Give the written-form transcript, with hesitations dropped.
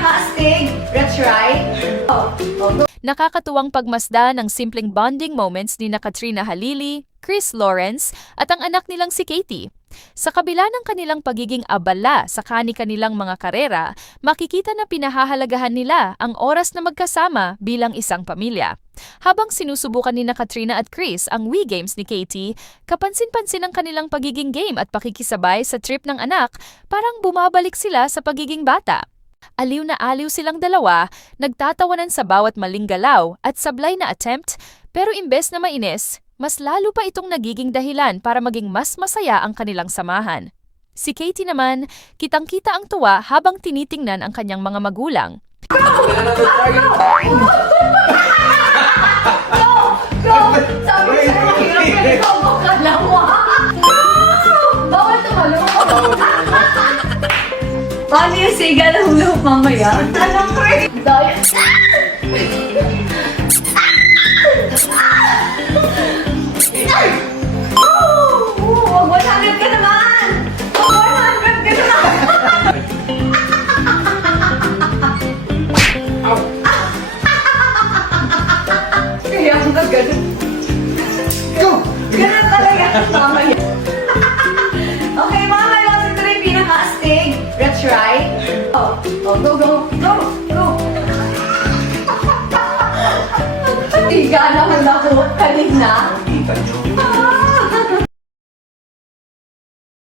pinaka-astig. That's right. Go. Nakakatuwang pagmasda ng simpleng bonding moments ni na Katrina Halili, Chris Lawrence at ang anak nilang si Katie. Sa kabila ng kanilang pagiging abala sa kani-kanilang mga karera, makikita na pinahahalagahan nila ang oras na magkasama bilang isang pamilya. Habang sinusubukan ni na Katrina at Chris ang Wii Games ni Katie, kapansin-pansin ang kanilang pagiging game at pakikisabay sa trip ng anak, parang bumabalik sila sa pagiging bata. Aliw na aliw silang dalawa, nagtatawanan sa bawat maling galaw at sablay na attempt, pero imbes na mainis, mas lalo pa itong nagiging dahilan para maging mas masaya ang kanilang samahan. Si Katie naman, kitang-kita ang tuwa habang tinitingnan ang kanyang mga magulang. Go! Sabi sa'yo, hirap yan, ikaw makalawa. Go! Bawal tumalong. Paano yung siga ng hulog mamaya? Anong crazy? Dahil... Oh, 100 ka naman! 100 ka naman! Kaya ang ganun. Ganun talaga. Mamaya. Okay, mga malos, ito na yung pinaka-astig. That's right. Go. Tiga naman ako kanina. Kita nyo.